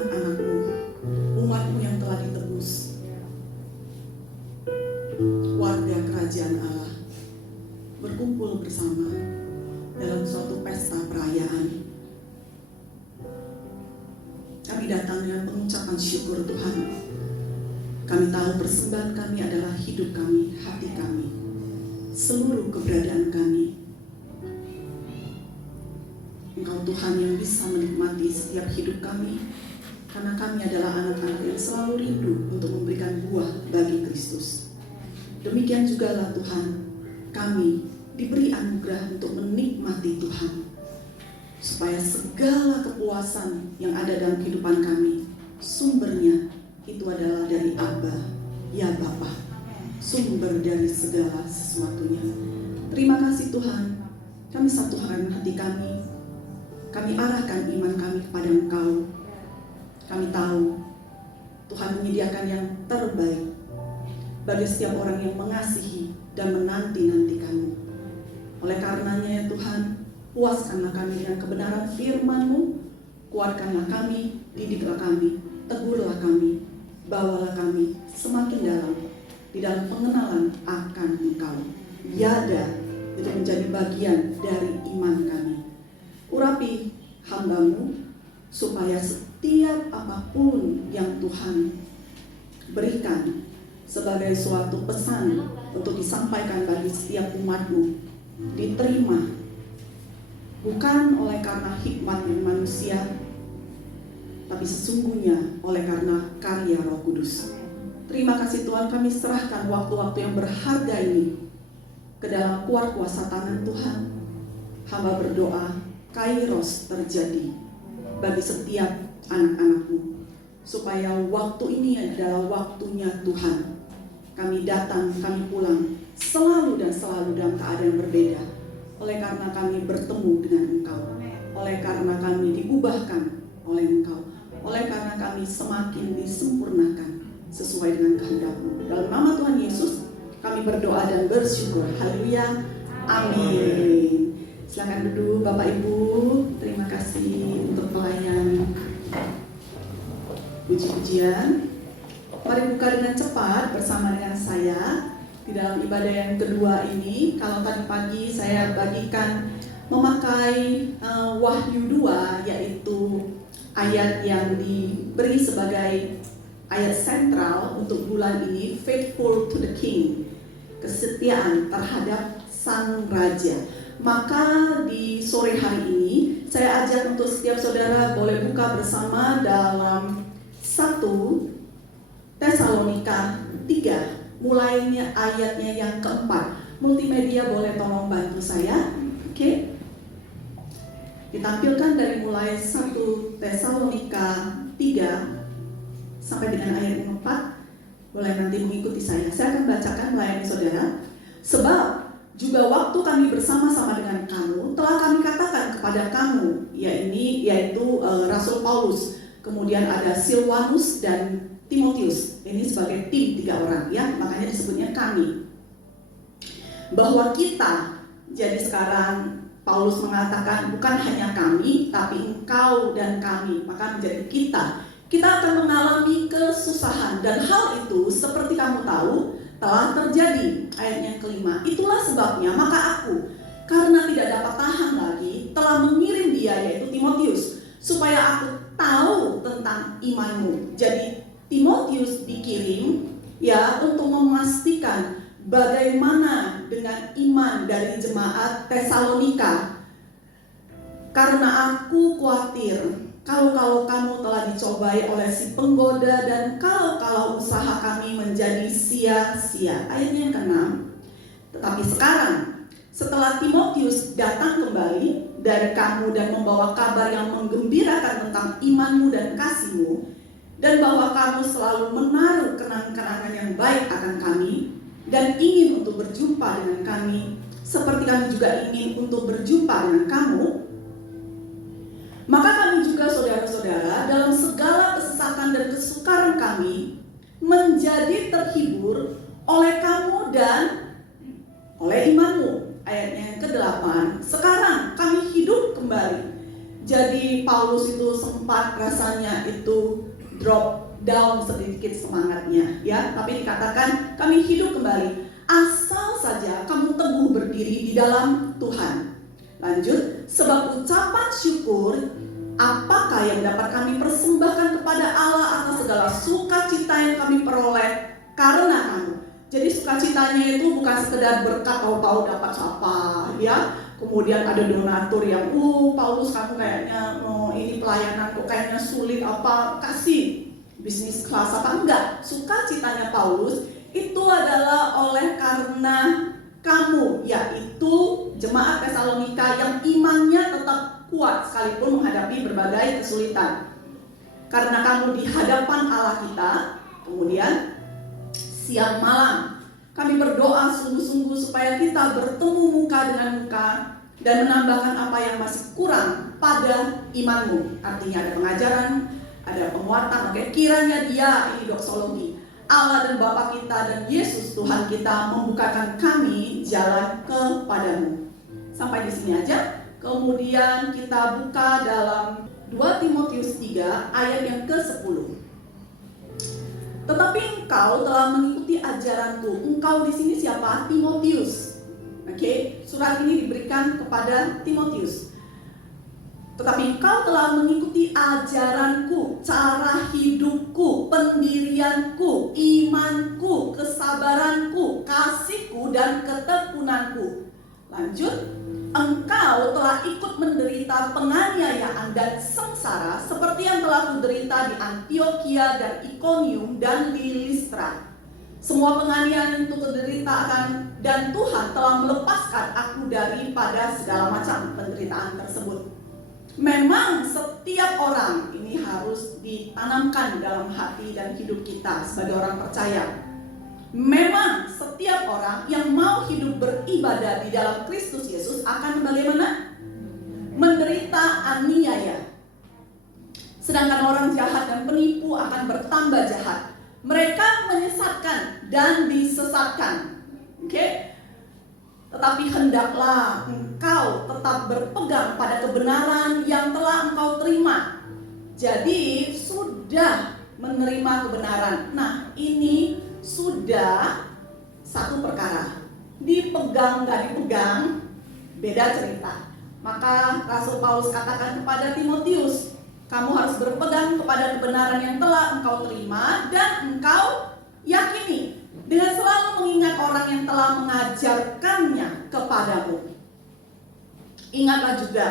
anak-anakmu, umatmu yang telah ditebus, warga kerajaan Allah, berkumpul bersama dalam suatu pesta perayaan. Kami datang dengan pengucapan syukur Tuhan. Kami tahu persembahan kami adalah hidup kami, hati kami, seluruh keberadaan kami. Engkau Tuhan yang bisa menikmati setiap hidup kami, karena kami adalah anak-anak yang selalu rindu untuk memberikan buah bagi Kristus. Demikian jugalah Tuhan, kami diberi anugerah untuk menikmati Tuhan, supaya segala kepuasan yang ada dalam kehidupan kami, sumbernya itu adalah dari Aba, ya Bapa, sumber dari segala sesuatunya. Terima kasih Tuhan, kami satukan hati kami arahkan iman kami kepada Engkau. Kami tahu Tuhan menyediakan yang terbaik bagi setiap orang yang mengasihi dan menanti-nanti kami. Oleh karenanya ya Tuhan, puaskanlah kami dengan kebenaran firman-Mu, kuatkanlah kami, didiklah kami, tegurlah kami, bawalah kami semakin dalam di dalam pengenalan akan Engkau. Yada itu menjadi bagian dari iman kami. Urapi hamba-Mu supaya setiap apapun yang Tuhan berikan sebagai suatu pesan untuk disampaikan bagi setiap umat-Mu diterima bukan oleh karena hikmat manusia, tapi sesungguhnya oleh karena karya Roh Kudus. Terima kasih Tuhan, kami serahkan waktu-waktu yang berharga ini ke dalam kuat kuasa tangan Tuhan. Hamba berdoa Kairos terjadi bagi setiap anak-anak-Mu, supaya waktu ini adalah waktunya Tuhan. Kami datang, kami pulang, selalu dan selalu dalam keadaan berbeda, oleh karena kami bertemu dengan Engkau, oleh karena kami diubahkan oleh Engkau, oleh karena kami semakin disempurnakan sesuai dengan kehendak-Mu. Dalam nama Tuhan Yesus kami berdoa dan bersyukur. Haleluya, amin. Silakan duduk Bapak Ibu. Terima kasih untuk pelayan puji-pujian. Mari buka dengan cepat bersama dengan saya di dalam ibadah yang kedua ini. Kalau tadi pagi saya bagikan memakai Wahyu 2, yaitu ayat yang diberi sebagai ayat sentral untuk bulan ini, faithful to the king, kesetiaan terhadap sang raja. Maka di sore hari ini saya ajak untuk setiap saudara boleh buka bersama dalam 1 Tesalonika 3, mulainya ayatnya yang keempat. Multimedia boleh tolong bantu saya, oke? Ditampilkan dari mulai 1 Tesalonika 3 sampai dengan ayat yang keempat. Boleh nanti mengikuti saya. Saya akan bacakan melayani saudara. Sebab juga waktu kami bersama-sama dengan kamu, telah kami katakan kepada kamu, yaitu Rasul Paulus, kemudian ada Silwanus dan Timotius. Ini sebagai tim 3 orang, ya, makanya disebutnya kami. Bahwa kita, jadi sekarang Paulus mengatakan bukan hanya kami, tapi engkau dan kami, maka menjadi kita. Kita akan mengalami kesusahan, dan hal itu seperti kamu tahu telah terjadi. Ayat yang kelima, itulah sebabnya maka aku, karena tidak dapat tahan lagi, telah mengirim dia, yaitu Timotius, supaya aku tahu tentang imanmu. Jadi Timotius dikirim ya untuk memastikan bagaimana dengan iman dari jemaat Tesalonika. Karena aku khawatir kalau kamu telah dicobai oleh si penggoda, dan kalau usaha kami menjadi sia-sia. Ayatnya yang ke-6. Tetapi sekarang, setelah Timotius datang kembali dari kamu dan membawa kabar yang menggembirakan tentang imanmu dan kasihmu, dan bahwa kamu selalu menaruh kenang-kenangan yang baik akan kami, dan ingin untuk berjumpa dengan kami, seperti kami juga ingin untuk berjumpa dengan kamu, maka kami juga saudara-saudara dalam segala kesesakan dan kesukaran kami menjadi terhibur oleh kamu dan oleh imanmu. Ayatnya yang ke-8, sekarang kami hidup kembali. Jadi Paulus itu sempat rasanya itu drop down sedikit semangatnya, ya. Tapi dikatakan kami hidup kembali asal saja kamu teguh berdiri di dalam Tuhan. Lanjut, sebab ucapan syukur apakah yang dapat kami persembahkan kepada Allah atas segala sukacita yang kami peroleh karena kamu. Jadi sukacitanya itu bukan sekedar berkat tahu-tahu dapat apa, ya. Kemudian ada donatur yang, Paulus kamu kayaknya, ini pelayanan kok kayaknya sulit apa, kasih bisnis kelas apa, enggak. Sukacitanya Paulus itu adalah oleh karena kamu, yaitu jemaat Tesalonika yang imannya tetap kuat sekalipun menghadapi berbagai kesulitan. Karena kamu di hadapan Allah kita, kemudian siang malam kami berdoa sungguh-sungguh supaya kita bertemu muka dengan muka dan menambahkan apa yang masih kurang pada imanmu. Artinya ada pengajaran, ada penguatan. Oke, kiranya dia, ini doksologi, Allah dan Bapa kita dan Yesus Tuhan kita membukakan kami jalan kepadamu. Sampai di sini aja. Kemudian kita buka dalam 2 Timotius 3 ayat yang ke-10. Tetapi engkau telah mengikuti ajaranku. Engkau di sini siapa? Timotius. Oke, surat ini diberikan kepada Timotius. Tetapi engkau telah mengikuti ajaranku, cara hidupku, pendirianku, imanku, kesabaranku, kasihku, dan ketekunanku. Lanjut. Engkau telah ikut menderita penganiayaan dan sengsara seperti yang telah kuderita di Antiokhia dan Ikonium dan di Listra. Semua penganiayaan itu kuderita dan Tuhan telah melepaskan aku daripada segala macam penderitaan tersebut. Memang setiap orang ini harus ditanamkan dalam hati dan hidup kita sebagai orang percaya. Memang setiap orang yang mau hidup beribadah di dalam Kristus Yesus akan bagaimana? Menderita aniaya. Sedangkan orang jahat dan penipu akan bertambah jahat. Mereka menyesatkan dan disesatkan. Oke? Tetapi hendaklah engkau tetap berpegang pada kebenaran yang telah engkau terima. Jadi sudah menerima kebenaran. Nah, ini sudah satu perkara. Dipegang gak dipegang beda cerita. Maka Rasul Paulus katakan kepada Timotius, kamu harus berpegang kepada kebenaran yang telah engkau terima dan engkau yakini, dengan selalu mengingat orang yang telah mengajarkannya kepadamu. Ingatlah juga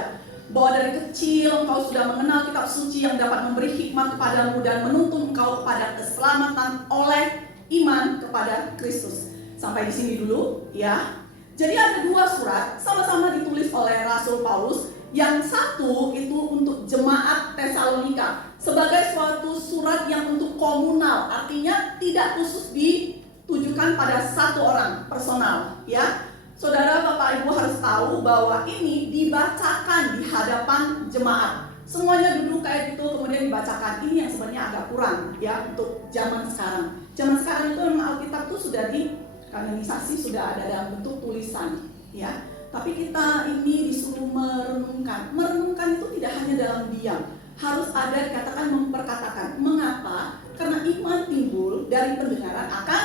bahwa dari kecil engkau sudah mengenal kitab suci yang dapat memberi hikmat kepadamu dan menuntun engkau kepada keselamatan oleh iman kepada Kristus. Sampai di sini dulu, ya. Jadi ada dua surat sama-sama ditulis oleh Rasul Paulus. Yang satu itu untuk jemaat Tesalonika sebagai suatu surat yang untuk komunal, artinya tidak khusus ditujukan pada satu orang personal, ya. Saudara, Bapak, Ibu harus tahu bahwa ini dibacakan di hadapan jemaat. Semuanya duduk kayak gitu kemudian dibacakan. Ini yang sebenarnya agak kurang, ya, untuk zaman sekarang. Zaman sekarang itu memang Alkitab itu sudah dikanonisasi, sudah ada dalam bentuk tulisan, ya. Tapi kita ini disuruh merenungkan. Merenungkan itu tidak hanya dalam diam, harus ada dikatakan memperkatakan. Mengapa? Karena iman timbul dari pendengaran akan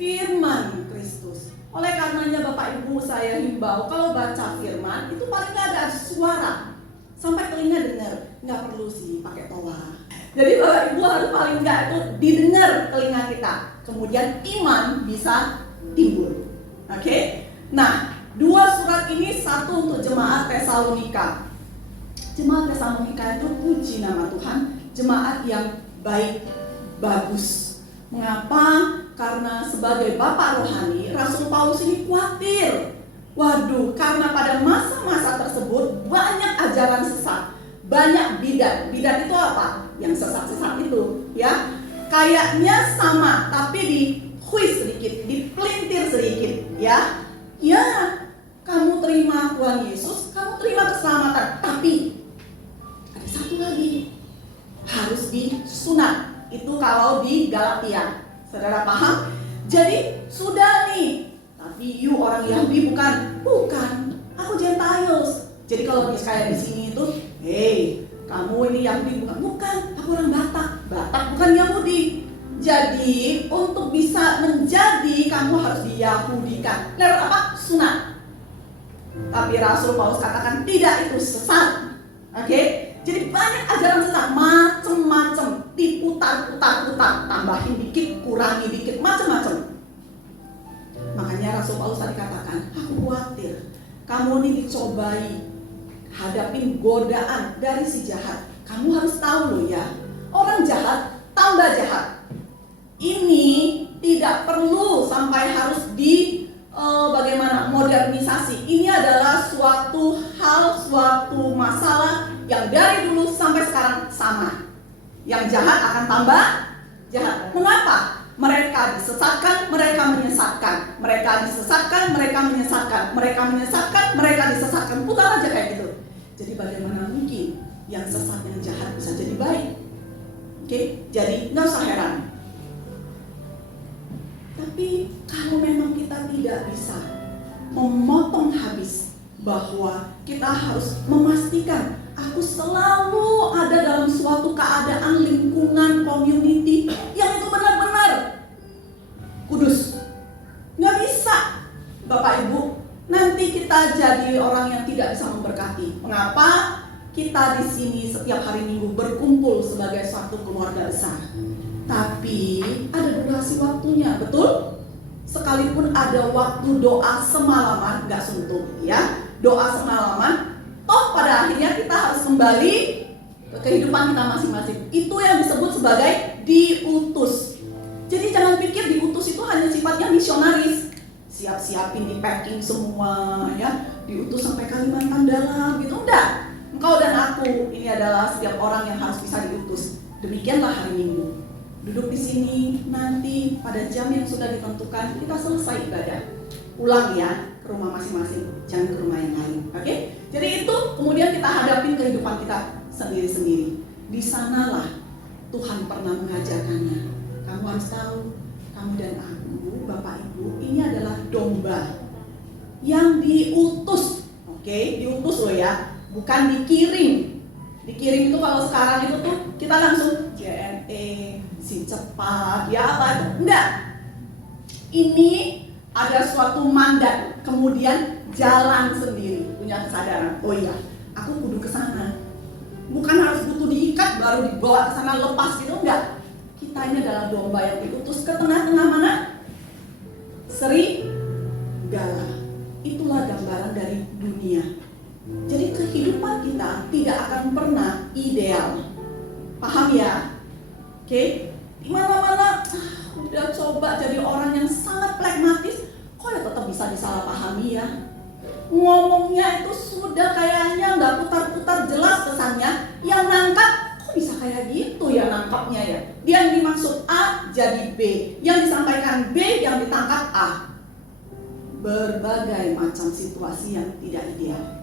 firman Kristus. Oleh karenanya Bapak Ibu saya himbau, kalau baca firman itu paling nggak ada suara sampai telinga dengar, nggak perlu sih pakai toa. Jadi Bapak Ibu harus paling nggak itu didengar telinga kita, kemudian iman bisa timbul. Oke? Nah, dua surat ini, satu untuk jemaat Tesalonika. Jemaat Tesalonika itu puji nama Tuhan, jemaat yang baik, bagus. Mengapa? Karena sebagai bapak rohani, Rasul Paulus ini khawatir. Waduh, karena pada masa-masa tersebut banyak ajaran sesat, banyak bidat. Bidat itu apa? Yang sesat-sesat itu, ya. Kayaknya sama, tapi dihuis sedikit, dipelintir sedikit, ya. Ya, kamu terima Tuhan Yesus, kamu terima keselamatan, tapi ada satu lagi, harus disunat. Itu kalau di Galatia. Saudara paham? Jadi sudah nih, tapi you orang Yahudi bukan, aku Gentiles. Jadi kalau kayak di sini itu Hei, kamu ini Yahudi bukan? Bukan, aku orang Batak. Batak bukan Yahudi. Jadi untuk bisa menjadi kamu harus diyahudikan. Lewat apa? Sunat. Tapi Rasul Paulus katakan tidak, itu sesat. Oke? Jadi banyak ajaran sesat, macem-macem, diputar-putar-putar, tambahin dikit, kurangi dikit, macem-macem. Makanya Rasul Paulus tadi katakan, aku khawatir kamu ini dicobai, hadapin godaan dari si jahat. Kamu harus tahu loh ya, orang jahat tambah jahat. Ini tidak perlu sampai harus bagaimana modernisasi. Ini adalah suatu hal, suatu masalah yang dari dulu sampai sekarang sama. Yang jahat akan tambah jahat. Mengapa? Mereka disesatkan, mereka menyesatkan. Mereka disesatkan, mereka menyesatkan. Mereka menyesatkan, mereka disesatkan. Putar aja kayak gitu. Jadi bagaimana mungkin yang sesat, yang jahat bisa jadi baik? Oke, jadi nggak usah heran. Tapi kalau memang kita tidak bisa memotong habis bahwa kita harus memastikan aku selalu ada dalam suatu keadaan, lingkungan, community yang itu benar-benar kudus. Nggak bisa, Bapak Ibu, nanti kita jadi orang yang tidak bisa memberkati. Mengapa? Kita di sini setiap hari Minggu berkumpul sebagai suatu keluarga besar. Tapi ada durasi waktunya, betul? Sekalipun ada waktu doa semalaman, nggak suntuk ya, doa semalaman, toh pada akhirnya kita harus kembali ke kehidupan kita masing-masing. Itu yang disebut sebagai diutus. Jadi jangan pikir diutus itu hanya sifatnya misionaris, siap-siapin di packing semua ya, diutus sampai Kalimantan dalam gitu, enggak. Engkau dan aku ini adalah setiap orang yang harus bisa diutus. Demikianlah hari Minggu. Duduk di sini, nanti pada jam yang sudah ditentukan kita selesai ibadah. Pulang ya ke rumah masing-masing, jangan ke rumah yang lain. Oke? Jadi itu kemudian kita hadapin kehidupan kita sendiri-sendiri. Di sanalah Tuhan pernah mengajarkannya. Kamu harus tahu, kamu dan aku, Bapak Ibu, ini adalah domba yang diutus. Oke? Diutus loh ya, bukan dikirim. Dikirim itu kalau sekarang itu tuh kita langsung JNE, si cepat, ya apa itu? Enggak. Ini ada suatu mandat, kemudian jalan sendiri, punya kesadaran. Oh iya, aku kudu ke sana. Bukan harus butuh diikat baru dibawa ke sana lepas gitu, enggak. Kita ini adalah domba yang diutus ke tengah-tengah mana? Serigala. Itulah gambaran dari dunia. Jadi kehidupan kita tidak akan pernah ideal. Paham ya? Oke? Di mana-mana udah coba jadi orang yang sangat pragmatis, kok ya tetap bisa disalahpahami ya? Ngomongnya itu sudah kayaknya nggak putar-putar jelas pesannya. Yang nangkap, kok bisa kayak gitu ya nangkapnya ya? Dia yang dimaksud A jadi B, yang disampaikan B yang ditangkap A. Berbagai macam situasi yang tidak ideal.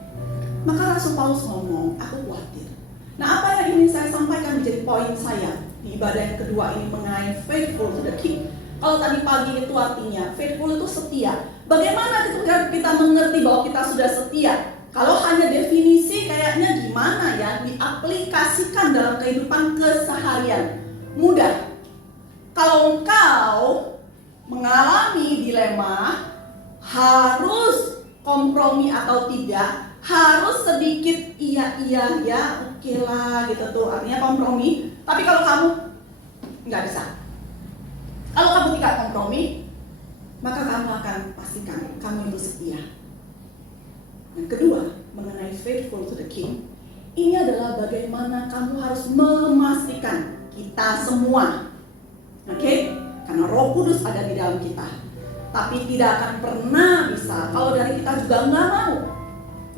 Maka Rasul Paulus ngomong, aku khawatir. Nah, apa yang ingin saya sampaikan menjadi poin saya di ibadah yang kedua ini mengenai faithful to the king. Kalau tadi pagi itu artinya faithful itu setia. Bagaimana ketika kita mengerti bahwa kita sudah setia? Kalau hanya definisi kayaknya gimana ya diaplikasikan dalam kehidupan keseharian? Mudah. Kalau engkau mengalami dilema harus kompromi atau tidak, harus sedikit iya ya oke lah gitu tuh, artinya kompromi. Tapi kalau kamu nggak bisa, kalau kamu tidak kompromi, maka kamu akan pastikan kamu itu setia. Yang kedua, mengenai faithful to the king, ini adalah bagaimana kamu harus memastikan kita semua, oke? Karena Roh Kudus ada di dalam kita. Tapi tidak akan pernah bisa kalau dari kita juga nggak mau.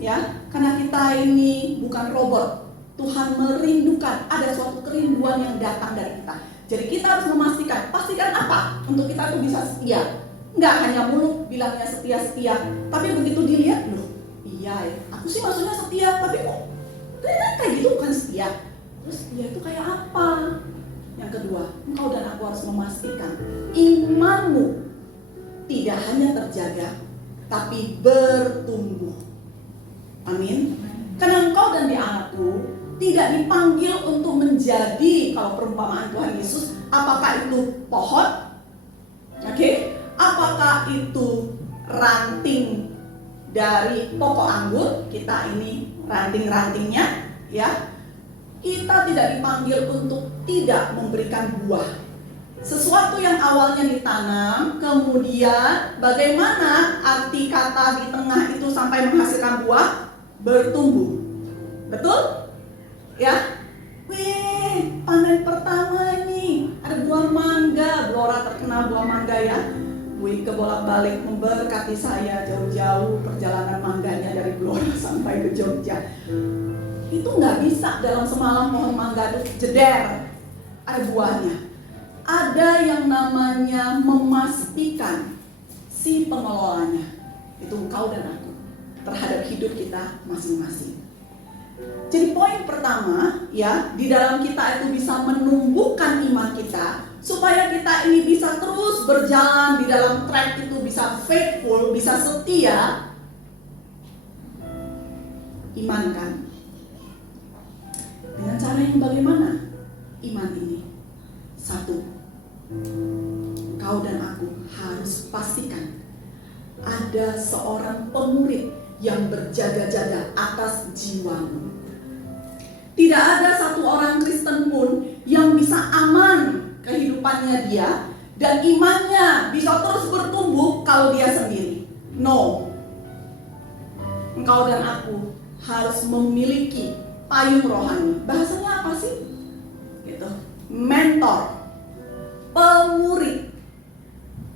Ya, karena kita ini bukan robot. Tuhan merindukan, ada suatu kerinduan yang datang dari kita. Jadi kita harus memastikan, pastikan apa? Untuk kita tuh bisa setia. Enggak hanya mulut bilangnya setia-setia, tapi begitu dilihat, loh, iya ya, aku sih maksudnya setia, tapi kok ternyata kayak gitu bukan setia. Terus setia itu kayak apa? Yang kedua, engkau dan aku harus memastikan imanmu tidak hanya terjaga, tapi bertumbuh. Amin. Karena engkau dan di anakku tidak dipanggil untuk menjadi, kalau perumpamaan Tuhan Yesus, apakah itu pohon? Oke? Apakah itu ranting dari pokok anggur? Kita ini ranting-rantingnya, ya. Kita tidak dipanggil untuk tidak memberikan buah. Sesuatu yang awalnya ditanam, kemudian bagaimana arti kata di tengah itu sampai menghasilkan buah? Bertumbuh. Betul? Ya, panen pertama ini ada buah mangga. Blora terkenal buah mangga ya. Wih, kebolak-balik memberkati saya jauh-jauh perjalanan mangganya dari Blora sampai ke Jogja. Itu nggak bisa dalam semalam pohon mangga itu jeder. Ada buahnya. Ada yang namanya memastikan si pengelolanya. Itu engkau dan aku terhadap hidup kita masing-masing. Jadi poin pertama ya, di dalam kita itu bisa menumbuhkan iman kita supaya kita ini bisa terus berjalan di dalam track itu, bisa faithful, bisa setia. Iman kan? Dengan cara yang bagaimana? Iman ini satu, kau dan aku harus pastikan ada seorang pemurid yang berjaga-jaga atas jiwamu. Tidak ada satu orang Kristen pun yang bisa aman kehidupannya dia dan imannya bisa terus bertumbuh kalau dia sendiri. No. Engkau dan aku harus memiliki payung rohani. Bahasanya apa sih? Gitu. Mentor, pemurid.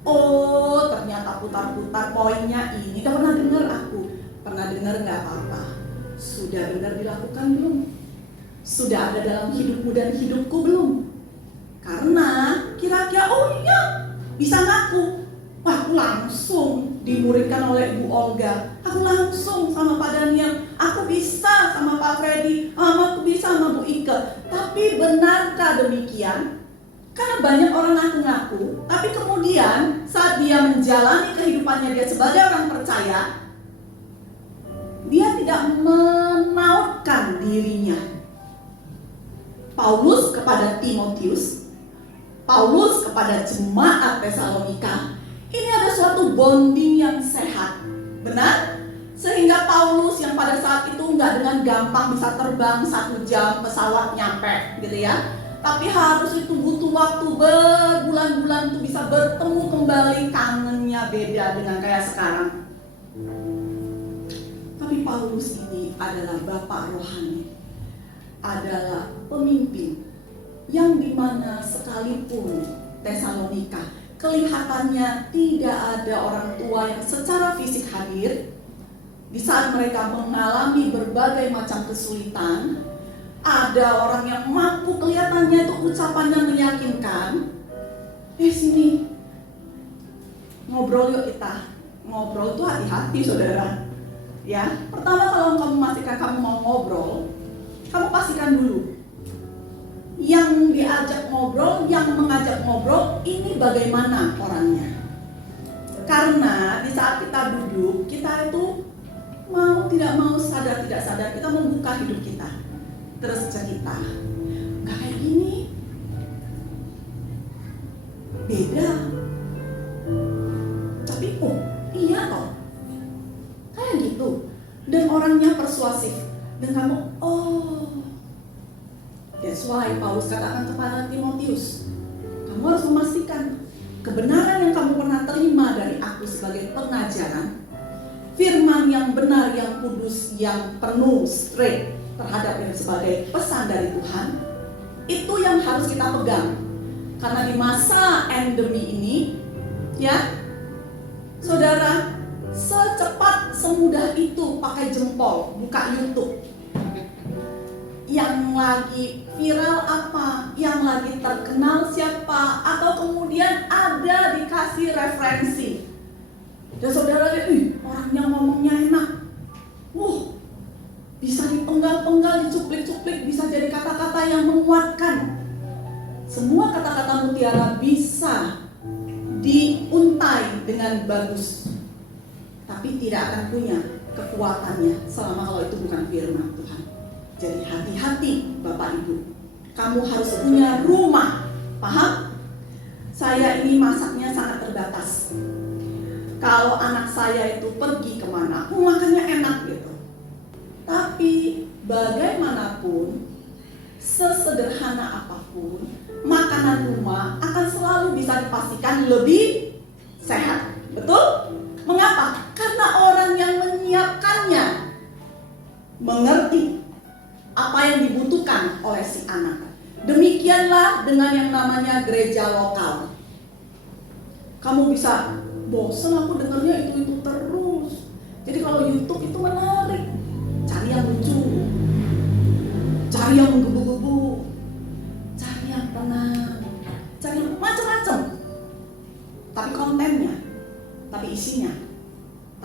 Oh, ternyata putar-putar poinnya ini. Udah pernah dengar aku? Pernah dengar nggak apa-apa? Sudah benar dilakukan belum? Sudah ada dalam hidupmu dan hidupku belum? Karena kira-kira oh iya bisa ngaku. Wah, aku langsung dimuridkan oleh Bu Olga. Aku langsung sama Pak Daniel. Aku bisa sama Pak Freddy. Aku bisa sama Bu Ike. Tapi benarkah demikian? Karena banyak orang ngaku-ngaku, tapi kemudian saat dia menjalani kehidupannya dia sebagai orang percaya, dia tidak menautkan dirinya. Paulus kepada Timotius, Paulus kepada jemaat Tesalonika, ini ada suatu bonding yang sehat, benar? Sehingga Paulus yang pada saat itu nggak dengan gampang bisa terbang 1 jam pesawat nyampe, gitu ya. Tapi harus itu butuh waktu berbulan-bulan untuk bisa bertemu kembali, kangennya beda dengan kayak sekarang. Tapi Paulus ini adalah bapak rohani, adalah pemimpin yang dimana sekalipun Tesalonika kelihatannya tidak ada orang tua yang secara fisik hadir, di saat mereka mengalami berbagai macam kesulitan, ada orang yang mampu kelihatannya itu ucapannya meyakinkan. Sini ngobrol yuk kita. Ngobrol itu hati-hati saudara. Ya, pertama kalau kamu memastikan kamu mau ngobrol, kamu pastikan dulu yang diajak ngobrol, yang mengajak ngobrol ini bagaimana orangnya. Karena di saat kita duduk, kita itu mau tidak mau, sadar tidak sadar, kita membuka hidup kita. Terus cerita, nggak kayak gini, beda. Tapi oh iya toh, kayak gitu. Dan orangnya persuasif. Dan kamu, oh, that's why Paulus katakan kepada Timotius, kamu harus memastikan kebenaran yang kamu pernah terima dari aku sebagai pengajaran, firman yang benar, yang kudus, yang penuh, straight terhadap ini sebagai pesan dari Tuhan, itu yang harus kita pegang. Karena di masa endemi ini, ya, saudara, secepat semudah itu pakai jempol, buka YouTube. Yang lagi viral apa, yang lagi terkenal siapa, atau kemudian ada dikasih referensi. Dan saudara lihat, orangnya ngomongnya enak. Bisa dipenggal-penggal, dicuplik-cuplik, bisa jadi kata-kata yang menguatkan. Semua kata-kata mutiara bisa diuntai dengan bagus, tapi tidak akan punya kekuatannya selama kalau itu bukan firman Tuhan. Jadi hati-hati Bapak Ibu. Kamu harus punya rumah. Paham? Saya ini masaknya sangat terbatas. Kalau anak saya itu pergi kemana, makannya enak gitu. Tapi bagaimanapun, sesederhana apapun, makanan rumah akan selalu bisa dipastikan lebih sehat. Betul? Mengapa? Karena orang yang menyiapkannya mengerti apa yang dibutuhkan oleh si anak. Demikianlah dengan yang namanya gereja lokal. Kamu bisa bosan, aku dengarnya itu terus. Jadi kalau YouTube itu menarik. Cari yang lucu, cari yang menggebu-gebu, cari yang tenang, cari yang macam-macam. Tapi kontennya, tapi isinya,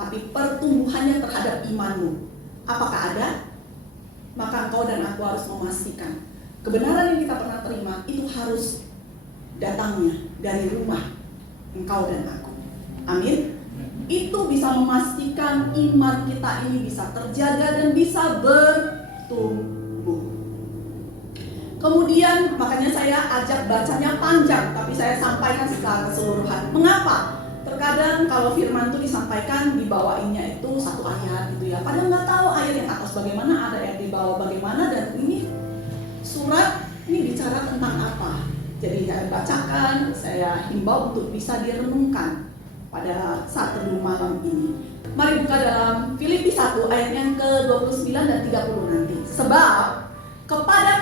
tapi pertumbuhannya terhadap imanmu, apakah ada? Maka engkau dan aku harus memastikan kebenaran yang kita pernah terima itu harus datangnya dari rumah engkau dan aku. Amin. Itu bisa memastikan iman kita ini bisa terjaga dan bisa bertumbuh. Kemudian makanya saya ajak bacanya panjang, tapi saya sampaikan secara keseluruhan. Mengapa? Terkadang kalau firman itu disampaikan dibawainnya itu satu ayat gitu ya. Padahal nggak tahu ayat yang atas bagaimana, ada yang di bawah bagaimana, dan ini surat ini bicara tentang apa. Jadi saya bacakan, saya himbau untuk bisa direnungkan pada saat teduh malam ini. Mari buka dalam Filipi 1 ayat yang ke-29 dan 30 nanti. Sebab kepada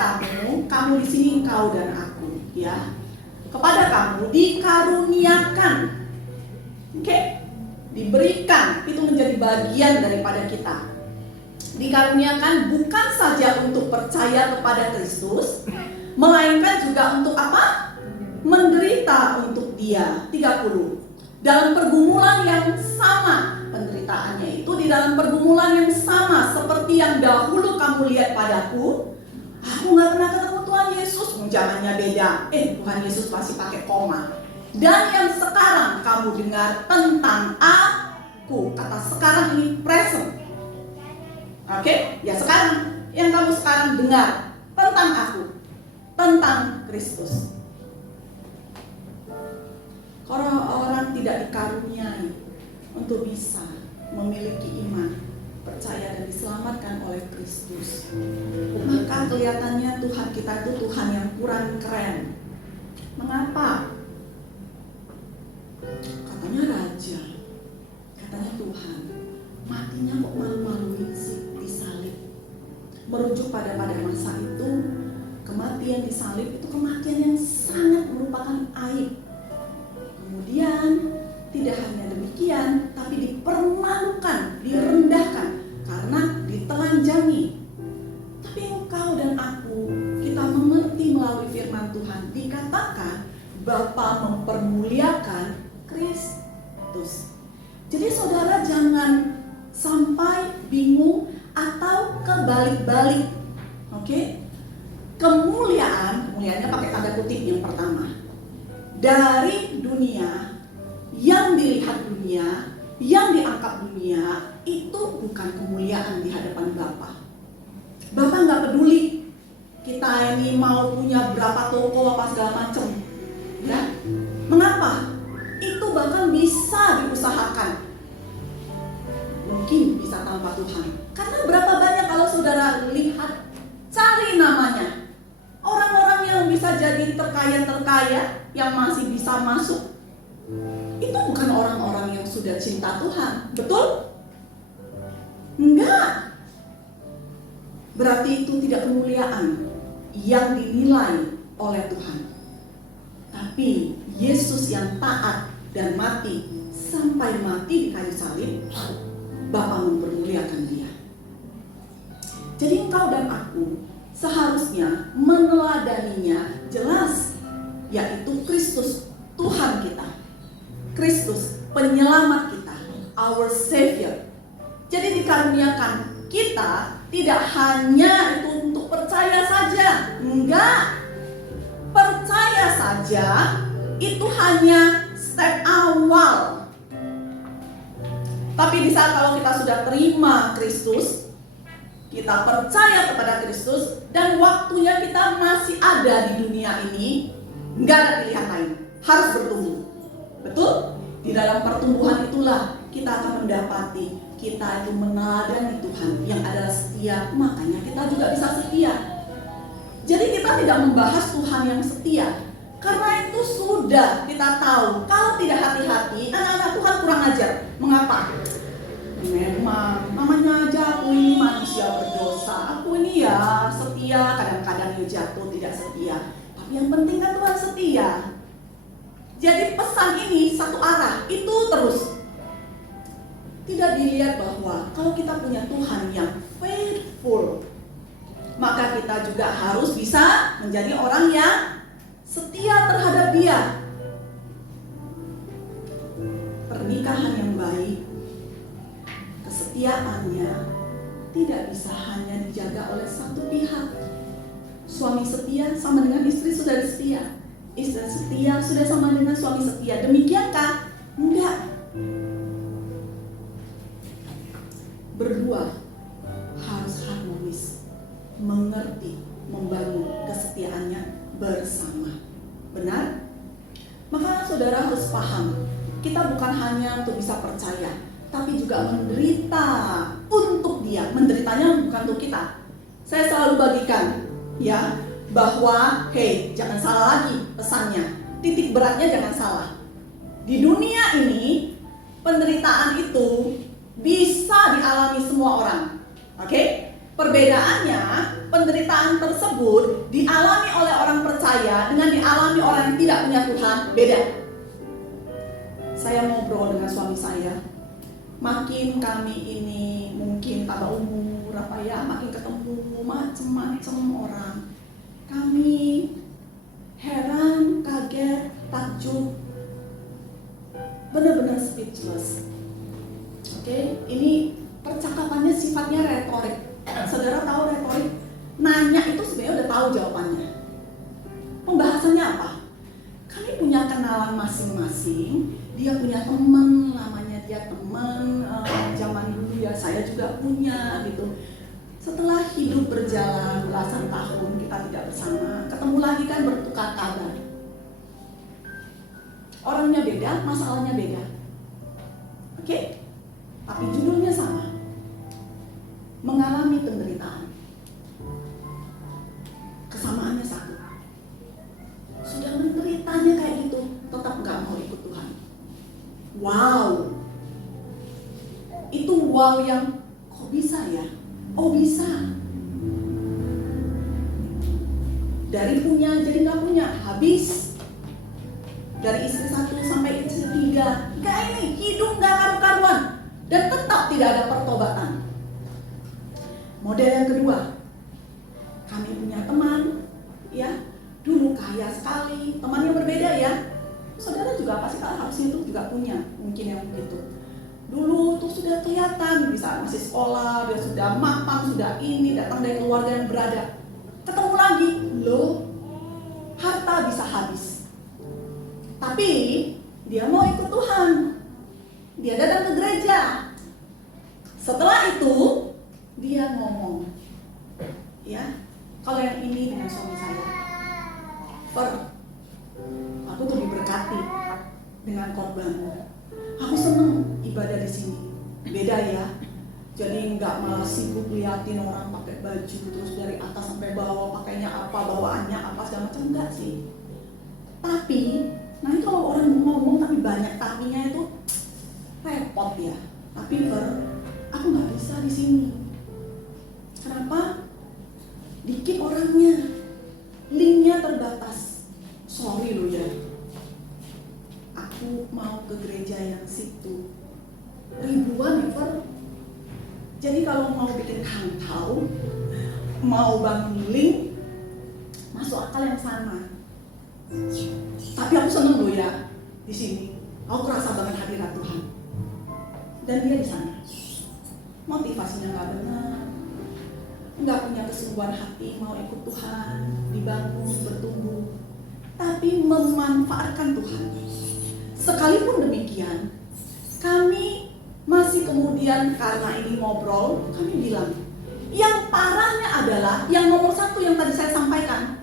kamu di sini engkau dan aku, ya. Kepada kamu dikaruniakan, diberikan, itu menjadi bagian daripada kita. Dikaruniakan bukan saja untuk percaya kepada Kristus, melainkan juga untuk apa? Menderita untuk Dia. 30. Dalam pergumulan yang sama, penderitaannya itu di dalam pergumulan yang sama seperti yang dahulu kamu lihat padaku. Aku gak pernah ketemu Tuhan Yesus, zamannya beda. Tuhan Yesus masih pakai koma. Dan yang sekarang kamu dengar tentang aku. Kata sekarang ini present. Oke? Ya sekarang, yang kamu sekarang dengar tentang aku, tentang Kristus. Orang tidak dikaruniai untuk bisa memiliki iman, percaya dan diselamatkan oleh Kristus, maka kelihatannya Tuhan kita itu Tuhan yang kurang keren. Mengapa? Katanya raja, katanya Tuhan, matinya kok malu-maluin sih disalib. Merujuk pada masa itu, kematian disalib itu kematian yang sangat merupakan aib. Kemudian tidak hanya demikian, tapi dipermalukan, direndahkan karena ditelanjangi. Tapi engkau dan aku, kita mengerti melalui firman Tuhan, dikatakan Bapa mempermuliakan Kristus. Jadi saudara jangan sampai bingung atau kebalik-balik. Oke? Kemuliaannya pakai tanda kutip yang pertama. Dari dunia, yang dilihat dunia, yang diangkat dunia, itu bukan kemuliaan di hadapan Bapa. Bapa nggak peduli kita ini mau punya berapa toko apa segala macam, ya. Mengapa? Itu bahkan bisa diusahakan. Mungkin bisa tanpa Tuhan. Karena berapa banyak kalau saudara lihat, cari namanya. Orang-orang yang bisa jadi terkaya yang masih bisa masuk, itu bukan orang-orang yang sudah cinta Tuhan. Betul? Enggak. Berarti itu tidak kemuliaan yang dinilai oleh Tuhan. Tapi Yesus yang taat dan mati sampai mati di kayu salib, Bapa mempermuliakan Dia. Jadi engkau dan aku seharusnya meneladaninya jelas, yaitu Kristus Tuhan kita, Kristus penyelamat kita, our Savior. Jadi dikaruniakan kita tidak hanya itu untuk percaya saja, enggak. Percaya saja itu hanya step awal. Tapi di saat kalau kita sudah terima Kristus, kita percaya kepada Kristus, dan waktunya kita masih ada di dunia ini, nggak ada pilihan lain, harus bertumbuh. Betul? Di dalam pertumbuhan itulah kita akan mendapati kita itu meneladani Tuhan yang adalah setia, makanya kita juga bisa setia. Jadi kita tidak membahas Tuhan yang setia, karena itu sudah kita tahu. Kalau tidak hati-hati, anak-anak Tuhan kurang ajar. Mengapa? Memang namanya aja aku ini manusia berdosa, aku ini ya setia, kadang-kadang ya jatuh tidak setia, tapi yang penting kan Tuhan setia. Jadi pesan ini satu arah, itu terus. Tidak dilihat bahwa kalau kita punya Tuhan yang faithful, maka kita juga harus bisa menjadi orang yang setia terhadap Dia. Pernikahan yang baik, kesetiaannya tidak bisa hanya dijaga oleh satu pihak. Suami setia sama dengan istri sudah setia, istri setia sudah sama dengan suami setia. Demikiankah? Enggak. Berdua harus harmonis, mengerti, membangun kesetiaannya bersama. Benar? Maka saudara harus paham, kita bukan hanya untuk bisa percaya, tapi juga menderita untuk Dia. Menderitanya bukan untuk kita. Saya selalu bagikan ya, bahwa jangan salah lagi pesannya. Titik beratnya jangan salah. Di dunia ini penderitaan itu bisa dialami semua orang. Oke? Perbedaannya, penderitaan tersebut dialami oleh orang percaya dengan dialami orang yang tidak punya Tuhan, beda. Saya ngobrol dengan suami saya. Makin kami ini mungkin tambah umur makin ketemu macam-macam orang, kami heran, kaget, takjub, benar-benar speechless. Oke, ini percakapannya sifatnya retorik. Saudara tahu retorik? Nanya itu sebenarnya udah tahu jawabannya. Pembahasannya apa? Kami punya kenalan masing-masing. Dia punya teman, namanya dia teman zaman dulu ya, saya juga punya gitu. Setelah hidup berjalan belasan tahun kita tidak bersama, ketemu lagi kan bertukar kabar. Orangnya beda, masalahnya beda. Oke? Tapi judulnya sama. Mengalami penderitaan. Kesamaannya satu. Sudah menderitanya kayak gitu, tetap gak mau ikut Tuhan. Wow. Itu wow yang kok bisa ya? Oh bisa. Dari punya jadi gak punya, habis. Dari istri 1 sampai istri 3. Gak ini, hidup gak karu-karuan. Dan tetap tidak ada pertobatan. Model yang kedua, kami punya teman, ya, dulu kaya sekali, teman yang berbeda ya. Saudara juga pasti harusnya itu juga punya, mungkin yang begitu. Dulu tuh sudah kelihatan, bisa masih sekolah, dia sudah mapan, sudah ini, datang dari keluarga yang berada. Ketemu lagi, loh, harta bisa habis. Tapi dia mau ikut Tuhan. Dia datang ke gereja. Setelah itu dia ngomong, ya, kalau yang ini dengan suami saya, aku tuh diberkati dengan korbanmu. Aku seneng ibadah di sini. Beda ya. Jadi nggak malah sibuk liatin orang pakai baju terus dari atas sampai bawah, pakainya apa, bawaannya apa segala macam, enggak sih. Tapi nanti kalau orang ngomong tapi banyak tapinya itu repot ya. Tapi aku nggak bisa di sini. Kenapa? Dikit orangnya, linknya terbatas. Sorry loh ya. Aku mau ke gereja yang situ. Ribuan ya, Jadi kalau mau bikin kantau, mau bangun link, masuk akal yang sama. Tapi aku seneng loh ya di sini. Aku rasa banget hadirat Tuhan. Dan dia di sana. Motivasinya nggak benar, nggak punya kesungguhan hati mau ikut Tuhan, dibangun, bertumbuh, tapi memanfaatkan Tuhan. Sekalipun demikian, kami masih kemudian karena ini ngobrol, kami bilang, Yang parahnya adalah yang nomor satu yang tadi saya sampaikan.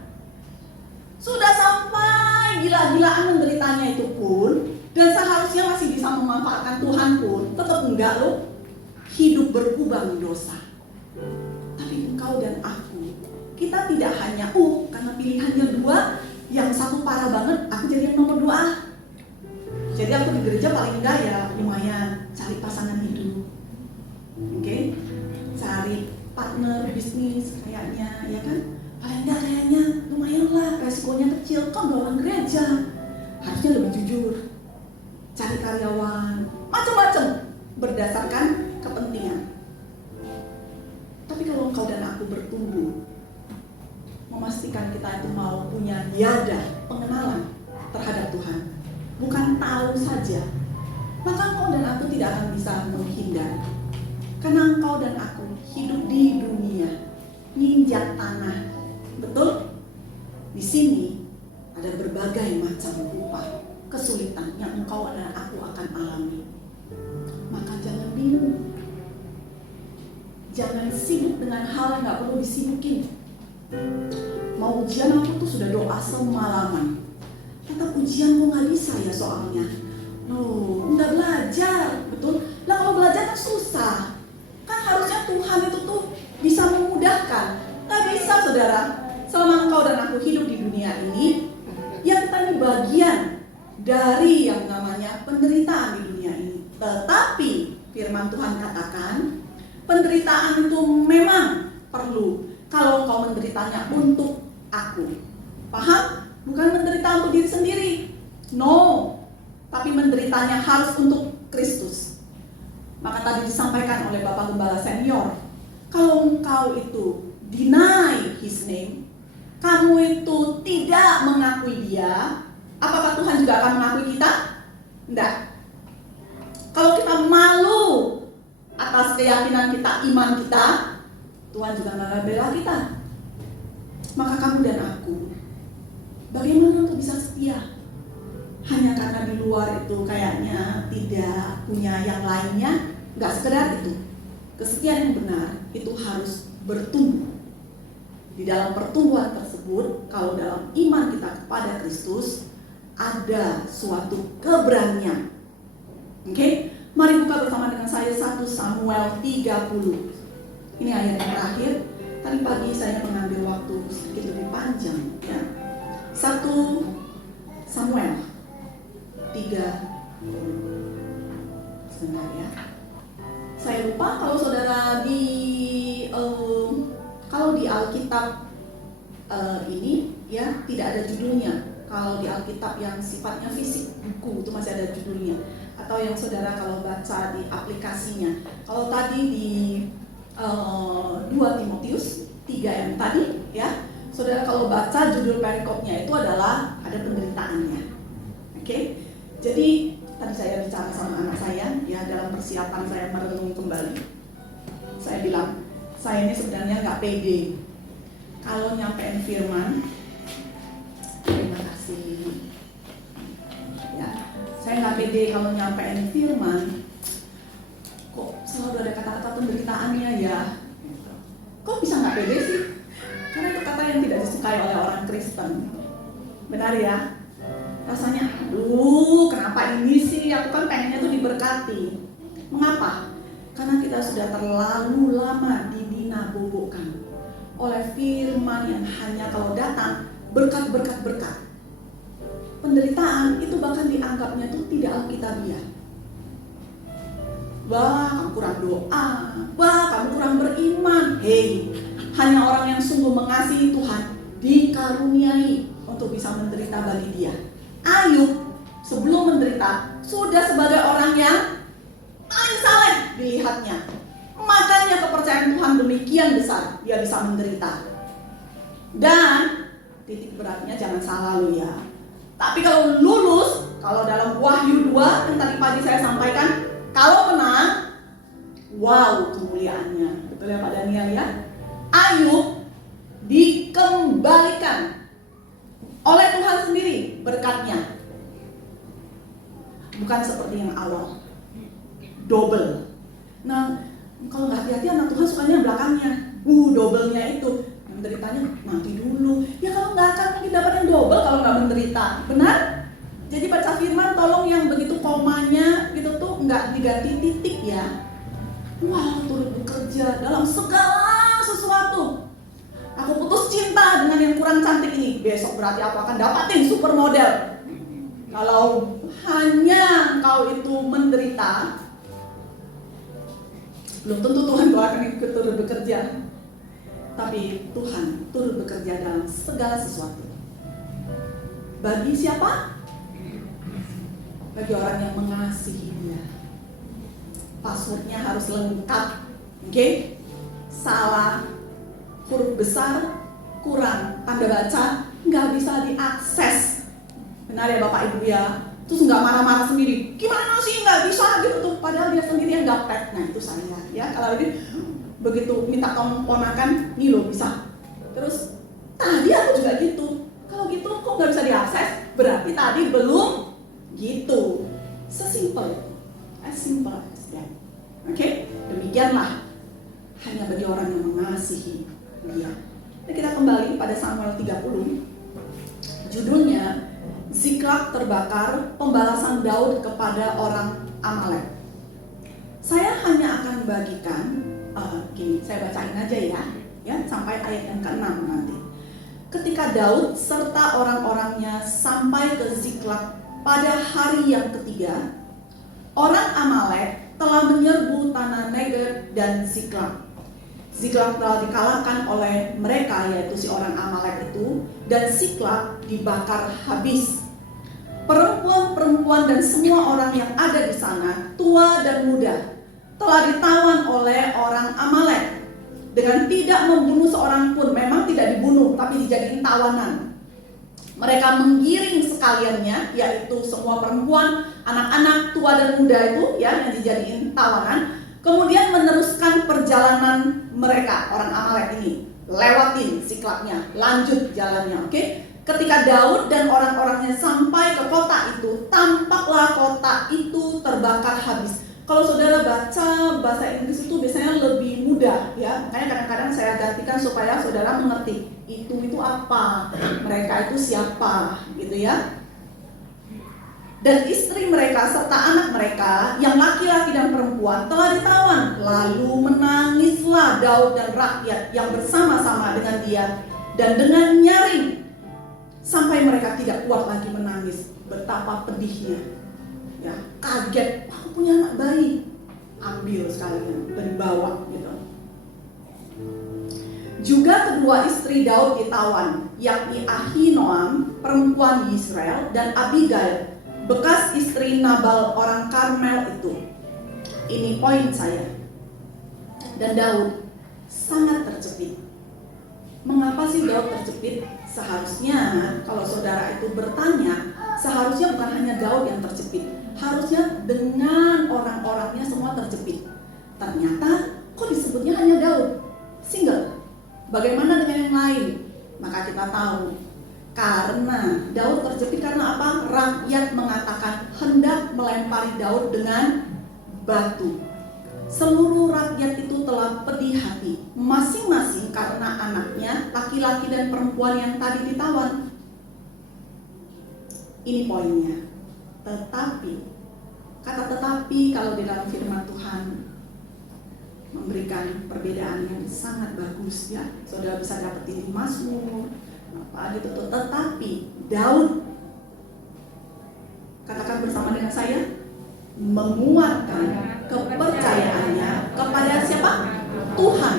Sudah sampai gila-gilaan menderitanya itu pun, dan seharusnya masih bisa memanfaatkan Tuhan pun, tetap enggak loh. Hidup berkubang dosa. Tapi engkau dan aku, kita tidak hanya karena pilihannya dua, yang satu parah banget, aku jadi yang nomor 2. Jadi aku di gereja paling enggak ya lumayan cari pasangan hidup, oke? Cari partner bisnis kayaknya, ya kan? Paling enggak kayaknya lumayan lah, resikonya kecil, kan gak orang gereja, harusnya lebih jujur. Cari karyawan, macam-macam berdasarkan kepentingan. Tapi kalau engkau dan aku bertumbuh, memastikan kita itu mau punya yada, pengenalan terhadap Tuhan, bukan tahu saja, maka engkau dan aku tidak akan bisa menghindar. Karena engkau dan aku hidup di dunia, nginjak tanah. Betul? Di sini ada berbagai macam upah, kesulitan yang engkau dan aku akan alami. Maka jangan bingung. Jangan sibuk dengan hal yang gak perlu disibukin. Mau ujian aku tuh sudah doa semalaman. Tetap ujian kok gak bisa ya soalnya. Loh, nggak belajar, betul? Lah kalau belajar kan susah. Kan harusnya Tuhan itu tuh bisa memudahkan. Gak bisa saudara. Selama engkau dan aku hidup di dunia ini, yang kita ini bagian dari yang namanya penderitaan di dunia ini. Tetapi firman Tuhan katakan, penderitaan itu memang perlu. Kalau kau menderitanya untuk aku, paham? Bukan menderita untuk diri sendiri, no. Tapi menderitanya harus untuk Kristus. Maka tadi disampaikan oleh Bapak Gembala Senior, kalau engkau itu deny His name, kamu itu tidak mengakui Dia, apakah Tuhan juga akan mengakui kita? Tidak. Kalau kita malu atas keyakinan kita, iman kita, Tuhan juga nggak bela kita. Maka kamu dan aku, bagaimana untuk bisa setia? Hanya karena di luar itu kayaknya tidak punya yang lainnya, nggak sekedar itu. Kesetiaan yang benar itu harus bertumbuh. Di dalam pertumbuhan tersebut, kalau dalam iman kita kepada Kristus, ada suatu keberanian. Oke? Mari buka bersama dengan saya 1 Samuel 30. Ini ayat yang terakhir. Tadi pagi saya mengambil waktu sedikit lebih panjang, ya. 1 Samuel 3. Sebentar ya. Saya lupa kalau saudara kalau di Alkitab ini ya tidak ada judulnya. Kalau di Alkitab yang sifatnya fisik buku itu masih ada judulnya. Atau yang saudara kalau baca di aplikasinya. Kalau tadi di 2 Timotius 3 yang tadi ya, saudara kalau baca judul perikopnya itu adalah ada penderitaannya. Oke? Jadi tadi saya bicara sama anak saya ya, dalam persiapan saya merenung kembali. Saya bilang, saya ini sebenarnya nggak pede kalau nyampein firman. Terima kasih. Ya, saya nggak pede kalau nyampein firman. Kok selalu ada kata-kata penderitaannya ya? Kok bisa nggak pede sih? Karena itu kata yang tidak disukai oleh orang Kristen. Benar ya? Rasanya, aduh kenapa ini sih? Aku kan pengennya tuh diberkati. Mengapa? Karena kita sudah terlalu lama dibina-bobokkan oleh firman yang hanya kalau datang berkat. Penderitaan itu bahkan dianggapnya tuh tidak alkitabiah. Wah, kamu kurang doa. Wah, kamu kurang beriman. Hei, hanya orang yang sungguh mengasihi Tuhan dikaruniai untuk bisa menderita bagi Dia. Ayub sebelum menderita sudah sebagai orang yang paling saleh dilihatnya. Makanya kepercayaan Tuhan demikian besar, dia bisa menderita. Dan titik beratnya jangan salah lo ya. Tapi kalau lulus, kalau dalam Wahyu 2 yang tadi pagi saya sampaikan, kalau menang, wow kemuliaannya. Betul ya Pak Daniel ya? Ayub dikembalikan oleh Tuhan sendiri berkatnya. Bukan seperti yang awal, double. Nah, kalau nggak hati-hati anak Tuhan sukanya yang belakangnya. Dobelnya itu. Yang menderitanya nanti dulu. Ya kalau nggak akan mungkin dapat yang double kalau nggak menderita. Benar? Jadi baca firman tolong yang begitu komanya gitu tuh nggak diganti titik ya. Turut bekerja dalam segala sesuatu. Aku putus cinta dengan yang kurang cantik ini. Besok berarti aku akan dapatin supermodel. Kalau hanya engkau itu menderita, belum tentu Tuhan akan ikut turut bekerja. Tapi Tuhan turut bekerja dalam segala sesuatu. Bagi siapa? Bagi orang yang mengasihi Dia. Passwordnya harus lengkap. Oke? Salah, huruf besar, kurang tanda baca, nggak bisa diakses. Benar ya Bapak Ibu ya? Terus nggak marah-marah sendiri. Gimana sih nggak bisa gitu tuh? Padahal dia sendiri yang dapet. Nah itu saya ya. Kalau ini begitu minta tolong ponakan, nih lo bisa. Terus tadi aku juga gitu. Kalau gitu kok nggak bisa diakses? Berarti tadi belum gitu. Sesimpel, as simple as that. Oke? Demikianlah hanya bagi orang yang mengasihi Dia. Nah, kita kembali pada Samuel 30. Judulnya Ziklag terbakar, pembalasan Daud kepada orang Amalek. Saya hanya akan bagikan gini, saya bacain aja ya sampai ayat yang ke-6 nanti. Ketika Daud serta orang-orangnya sampai ke Ziklag pada hari yang ketiga, orang Amalek telah menyerbu tanah Negev dan Ziklag. Ziklag telah dikalahkan oleh mereka, yaitu si orang Amalek itu, dan Ziklag dibakar habis. Perempuan-perempuan dan semua orang yang ada di sana, tua dan muda, telah ditawan oleh orang Amalek dengan tidak membunuh seorang pun. Memang tidak dibunuh, tapi dijadiin tawanan. Mereka menggiring sekaliannya, yaitu semua perempuan, anak-anak, tua dan muda itu ya yang dijadiin tawanan. Kemudian meneruskan perjalanan mereka, orang Amalek ini, lewatin Ziklagnya, lanjut jalannya, oke? Ketika Daud dan orang-orangnya sampai ke kota itu, tampaklah kota itu terbakar habis. Kalau saudara baca bahasa Inggris itu biasanya lebih mudah ya. Makanya kadang-kadang saya gantikan supaya saudara mengerti itu apa, mereka itu siapa gitu ya. Dan istri mereka serta anak mereka yang laki-laki dan perempuan telah ditawan. Lalu menangislah Daud dan rakyat yang bersama-sama dengan dia, dan dengan nyaring sampai mereka tidak kuat lagi menangis. Betapa pedihnya ya, kaget, aku punya anak bayi, ambil sekalian dan bawa gitu. Juga kedua istri Daud ditawan, yakni Ahinoam perempuan Yisrael dan Abigail bekas istri Nabal orang Karmel itu. Ini poin saya. Dan Daud sangat terjepit. Mengapa sih Daud terjepit? Seharusnya kalau saudara itu bertanya, seharusnya bukan hanya Daud yang terjepit, harusnya dengan orang-orangnya semua terjepit. Ternyata kok disebutnya hanya Daud, single. Bagaimana dengan yang lain? Maka kita tahu, karena Daud terjepit karena apa? Rakyat mengatakan hendak melempari Daud dengan batu. Seluruh rakyat itu telah pedih hati, masing-masing karena anaknya, laki-laki dan perempuan yang tadi ditawan. Ini poinnya. Tetapi, kata tetapi kalau di dalam firman Tuhan memberikan perbedaan yang sangat bagus ya. Saudara bisa dapetin di Mazmur apa gitu tuh. Tetapi Daud, katakan bersama dengan saya, menguatkan kepercayaannya kepada siapa? Tuhan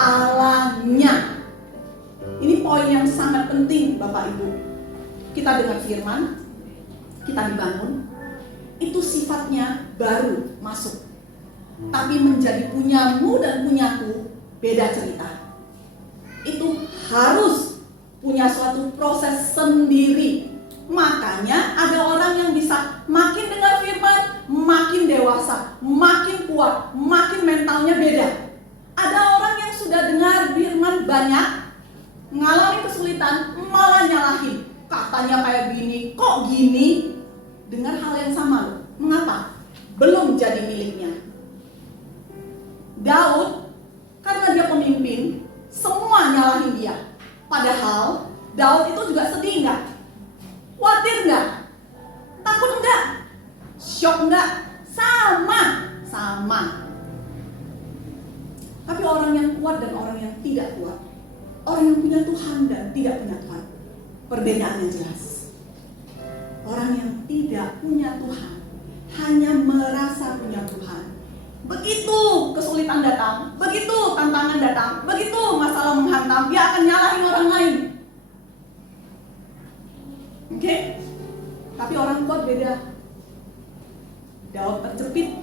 Allahnya. Ini poin yang sangat penting Bapak Ibu. Kita dengar firman, kita dibangun, itu sifatnya baru masuk. Tapi menjadi punyamu dan punyaku beda cerita. Itu harus punya suatu proses sendiri. Makanya ada orang yang bisa makin dengar firman, makin dewasa, makin kuat, makin mentalnya beda. Ada orang yang sudah dengar firman banyak, ngalami kesulitan, malah nyalahin. Katanya kayak gini, kok gini? Dengar hal yang sama. Mengapa? Belum jadi miliknya. Daud, karena dia pemimpin, semua nyalahin dia. Padahal Daud itu juga sedih nggak? Khawatir nggak? Takut nggak? Shock nggak? Sama. Tapi orang yang kuat dan orang yang tidak kuat, orang yang punya Tuhan dan tidak punya Tuhan, perbedaannya jelas. Orang yang tidak punya Tuhan hanya merasa punya Tuhan. Begitu kesulitan datang, begitu tantangan datang, begitu masalah menghantam, dia akan nyalahin orang lain. Oke? Tapi orang kuat beda. Daud terjepit,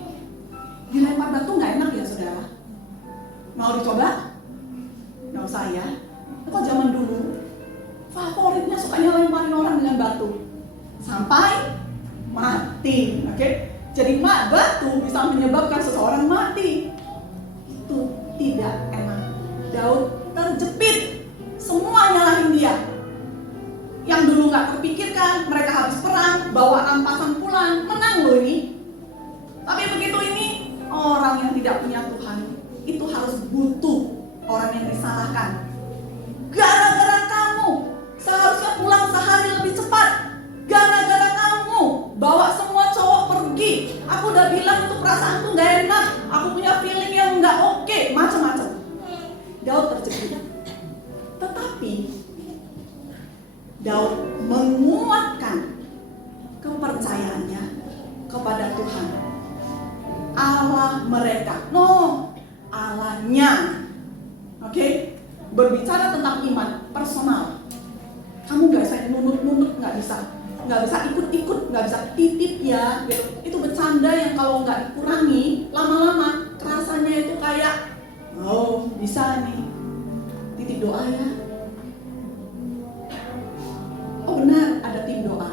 dilempar batu nggak enak ya saudara? Mau dicoba? Nggak usah ya. Kok zaman dulu favoritnya sukanya lemparin orang dengan batu sampai mati. Oke? Jadi batu bisa menyebabkan seseorang mati. Itu tidak enak. Daud terjepit, semua nyalahin dia. Yang dulu nggak terpikirkan, mereka habis perang, bawa rampasan pulang, menang loh ini. Tapi begitu ini orang yang tidak punya Tuhan, itu harus butuh orang yang disalahkan. Gara-gara kamu seharusnya pulang sehari lebih cepat. Gara-gara kamu bawa semua cowok pergi. Aku udah bilang itu perasaanku gak enak. Aku punya feeling yang gak oke. Macam-macam. Daud terjepit. Tetapi Daud menguatkan kepercayaannya kepada Tuhan, Allah mereka. No, Allahnya. Oke? Berbicara tentang iman personal. Kamu gak bisa nunut-nunut, gak bisa ikut-ikut, gak bisa titip ya gitu. Itu bercanda yang kalau gak dikurangi, lama-lama rasanya itu kayak, oh bisa nih, titip doa ya. Oh benar, ada tim doa.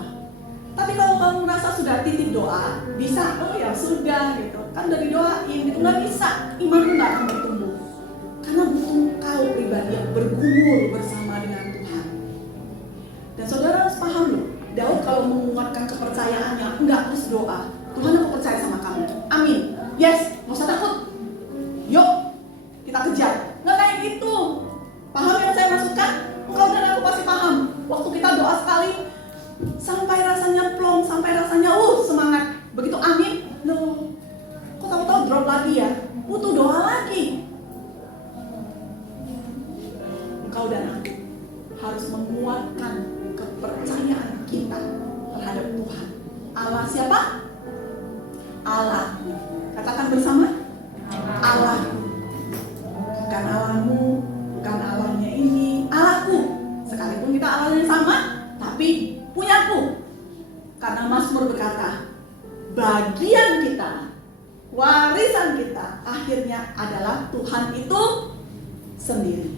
Tapi kalau kamu merasa sudah titip doa, bisa, oh ya sudah gitu. Kan udah didoain gitu, gak bisa. Imanmu gak akan bertumbuh. Karena butuh kau pribadi yang bergumul bersama dengan Tuhan. Dan saudara harus paham loh, Daud kalau menguatkan kepercayaannya, enggak terus doa, Tuhan aku percaya sama kamu, amin, yes, gak usah takut, yuk kita kejar. Nggak kayak gitu. Paham yang saya maksudkan? Engkau dan aku pasti paham. Waktu kita doa sekali, sampai rasanya plong, sampai rasanya semangat, begitu amin, loh kok tahu-tahu drop lagi ya, butuh doa lagi. Engkau dan aku harus menguatkan kepercayaan kita terhadap Tuhan. Allah siapa? Allah. Katakan bersama, Allah. Bukan Allahmu, bukan Allahnya ini, Allahku. Sekalipun kita Allahnya sama, tapi punyaku. Karena Mazmur berkata, bagian kita, warisan kita, akhirnya adalah Tuhan itu sendiri.